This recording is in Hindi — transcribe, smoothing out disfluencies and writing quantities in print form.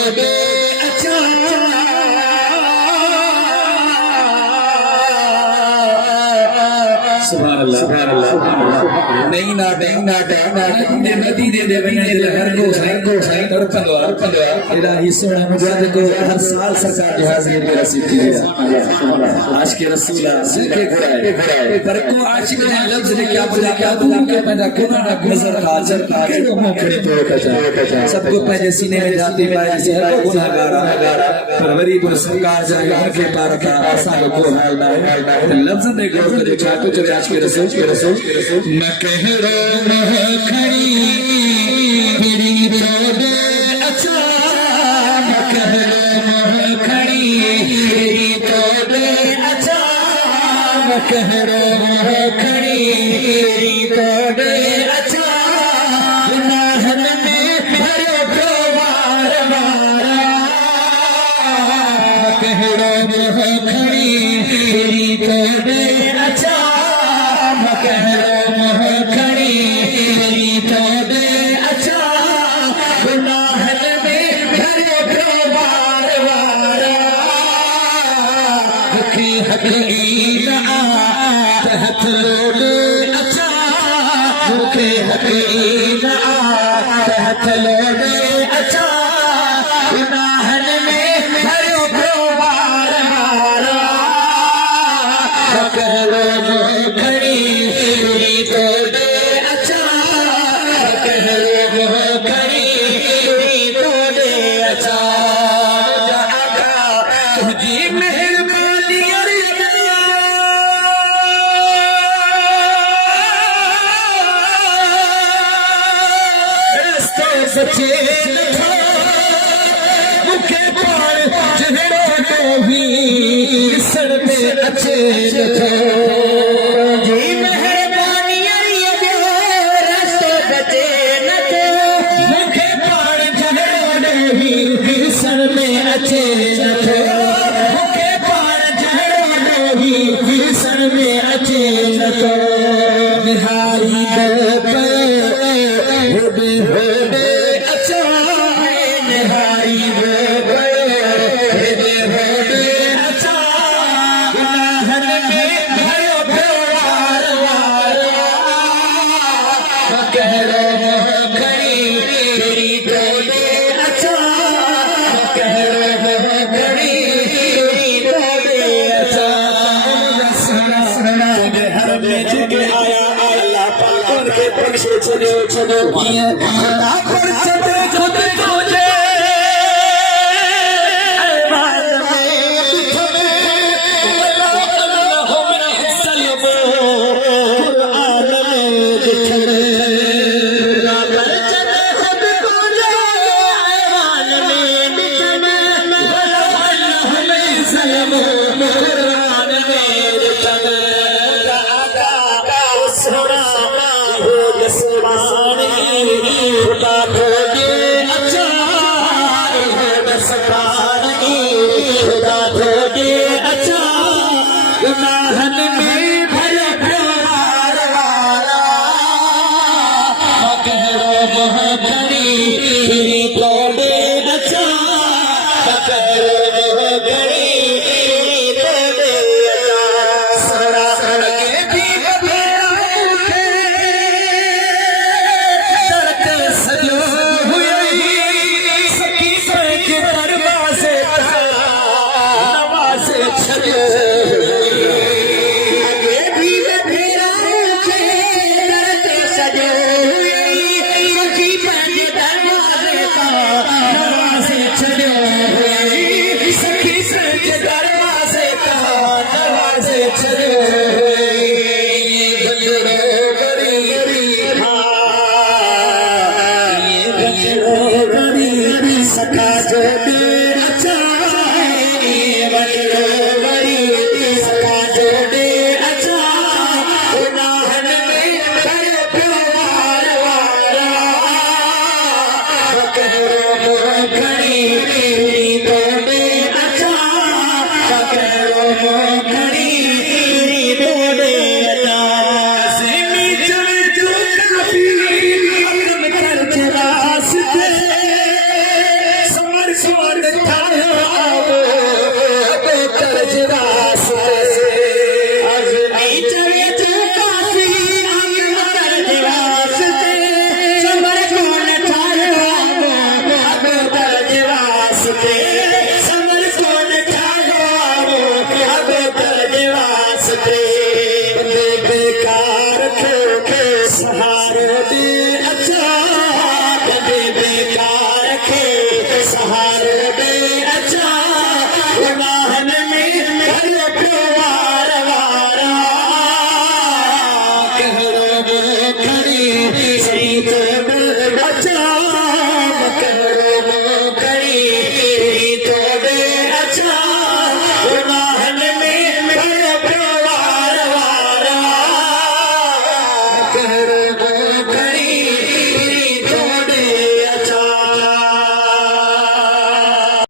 तोड़े अच्छा सुभान अल्लाह नहीं ना नदी दे वने हर को साईं तड़पंदो इलाही सोना मुजाद को हर साल सरकार की हाजिरी में रसीद की आशिक रसूल सुखे घुराए पर को आशिक ने लफ्ज ने क्या बोला क्या तू के पैदा कोना ना नजर हाजिर केड़ो मोखड़े तोड़ कचा सबको पहले सीने में जाती पाए से हर गुनाहगार परवरी पर सरकार जाए उनके पार का आसान को हाल ना लफ्ज ने गौर करे छा तो जब आशिक रसूल मैं कह रो खड़ी तेरी तोड़े अच्छा मैं कह रो खड़ी तेरी तोड़े अच्छा मैं कह रो खड़ी तेरी तोड़े अच्छा गुनाहन में भरे को वार वारा मैं कह रो खड़ी तेरी तोड़े अच्छा मैं कह रो खड़ी तेरी तोड़े अच्छा गुनाहन में भरे को वार वारा हकीना तहत लोड़े अच्छा मुखे हकीना तहत लोड़े अच्छा गुनाहन में भरे को वार वारा कह रो खड़ी तेरी तोड़े अच्छा कह रो खड़ी तेरी तोड़े अच्छा तुझी मेहरबानी रस्तों बचे मुखे पार जहरो भी सर में अच्छे जी मेहरबानी रस्तों बचे न मुखे पार जहरो भी सर में अच्छे मुखे पार जहरो भी सर में अच्छे निहारी होबे अच्छा निहारी होबे अच्छा गुनाहन में भयो वार कह रो खड़ी तेरी तोड़े अच्छा कह रो खड़ी तेरी तोड़े अच्छा हर में झुके आया अल्लाह पाक के बख्शे चलो ये खुदा पर चले खुद तुझे खुदा खोजे अच्छा खुदा खोजे अच्छा गुनाहन में भरे प्यार वाला कह रो खड़ी तेरी तोड़े अच्छा कह रो खड़ी तेरी तोड़े सरा के भी Yeah.